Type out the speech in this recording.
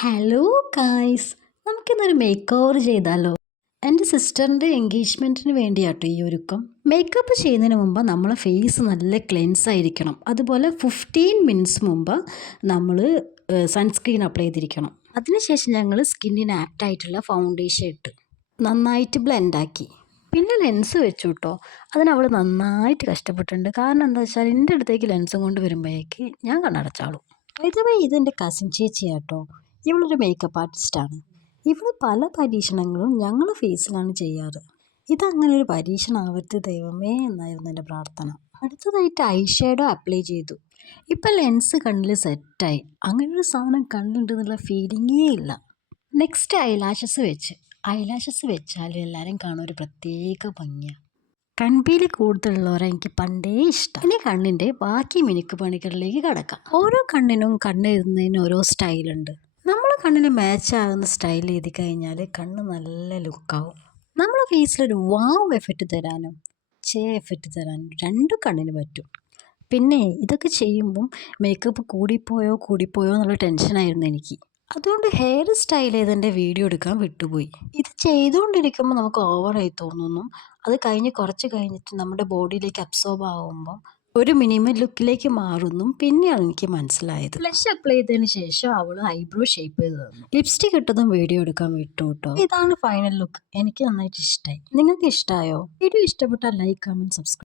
Hello guys, നമുക്കിന്നൊരു make over ചെയ്താലോ? എൻ്റെ സിസ്റ്ററിൻ്റെ എൻഗേജ്മെൻറ്റിന് വേണ്ടിയാട്ടോ ഈ ഒരുക്കം. മേക്കപ്പ് ചെയ്യുന്നതിന് മുമ്പ് നമ്മളെ ഫേസ് നല്ല ക്ലെൻസ് ആയിരിക്കണം. അതുപോലെ 15 മിനിറ്റ്സ് മുമ്പ് നമ്മൾ സൺസ്ക്രീൻ അപ്ലൈ ചെയ്തിരിക്കണം. അതിനുശേഷം ഞങ്ങൾ സ്കിന്നിന് ആപ്റ്റായിട്ടുള്ള ഫൗണ്ടേഷൻ ഇട്ട് നന്നായിട്ട് ബ്ലെൻഡാക്കി. പിന്നെ ലെൻസ് വെച്ചു കേട്ടോ. അതിനവൾ നന്നായിട്ട് കഷ്ടപ്പെട്ടിട്ടുണ്ട്. കാരണം എന്താ വെച്ചാൽ എൻ്റെ അടുത്തേക്ക് ലെൻസും കൊണ്ട് വരുമ്പോഴേക്ക് ഞാൻ കണ്ണടച്ചാളും. ഇതുവേ ഇതെൻ്റെ കസിൻ ചേച്ചിയാട്ടോ. ഇവളൊരു മേക്കപ്പ് ആർട്ടിസ്റ്റാണ്. ഇവൾ പല പരീക്ഷണങ്ങളും ഞങ്ങൾ ഫേസിലാണ് ചെയ്യാറ്. ഇതങ്ങനെ ഒരു പരീക്ഷണമാവരുത് ദൈവമേ എന്നായിരുന്നു എൻ്റെ പ്രാർത്ഥന. അടുത്തതായിട്ട് ഐ ഷാഡോ അപ്ലൈ ചെയ്തു. ഇപ്പം ലെൻസ് കണ്ണിൽ സെറ്റായി. അങ്ങനെ ഒരു സാധനം കണ്ണിലുണ്ടെന്നുള്ള ഫീലിങ്ങേ ഇല്ല. നെക്സ്റ്റ് ഐലാഷസ് വെച്ചാൽ എല്ലാവരും കാണാൻ ഒരു പ്രത്യേക ഭംഗിയാണ്. കൺപീലി കൂടുതലുള്ളവരെ എനിക്ക് പണ്ടേ ഇഷ്ടം. ഇനി കണ്ണിൻ്റെ ബാക്കി മിനുക്ക് പണികളിലേക്ക് കടക്കാം. ഓരോ കണ്ണിനും കണ്ണെഴുതുന്നതിന് ഓരോ സ്റ്റൈലുണ്ട്. നമ്മളെ കണ്ണിന് മാച്ചാകുന്ന സ്റ്റൈൽ എഴുതി കഴിഞ്ഞാൽ കണ്ണ് നല്ല ലുക്കാവും. നമ്മളെ ഫേസിലൊരു വാവ് എഫക്റ്റ് തരാനും എഫക്റ്റ് തരാനും രണ്ടും കണ്ണിന് പറ്റും. പിന്നെ ഇതൊക്കെ ചെയ്യുമ്പം മേക്കപ്പ് കൂടിപ്പോയോ എന്നുള്ള ടെൻഷനായിരുന്നു എനിക്ക്. അതുകൊണ്ട് ഹെയർ സ്റ്റൈൽ ചെയ്തതിൻ്റെ വീഡിയോ എടുക്കാൻ വിട്ടുപോയി. ഇത് ചെയ്തുകൊണ്ടിരിക്കുമ്പോൾ നമുക്ക് ഓവറായി തോന്നുന്നു. അത് കുറച്ച് കഴിഞ്ഞിട്ട് നമ്മുടെ ബോഡിയിലേക്ക് അബ്സോർബ് ആകുമ്പം ഒരു മിനിമം ലുക്കിലേക്ക് മാറുന്നു. പിന്നെയാണ് എനിക്ക് മനസ്സിലായത്. ബ്ലഷ് അപ്ലൈ ചെയ്തതിന് ശേഷം അവൾ ഐബ്രോ ഷേപ്പ് ചെയ്ത് തന്നു. ലിപ്സ്റ്റിക് ഇട്ടതും വീഡിയോ എടുക്കാൻ വിട്ടു കേട്ടോ. ഇതാണ് ഫൈനൽ ലുക്ക്. എനിക്ക് നന്നായിട്ട് ഇഷ്ടമായി. നിങ്ങൾക്ക് ഇഷ്ടമായോ? വീഡിയോ ഇഷ്ടപ്പെട്ടാൽ ലൈക്ക്, കമൻറ്റ്, സബ്സ്ക്രൈബ്.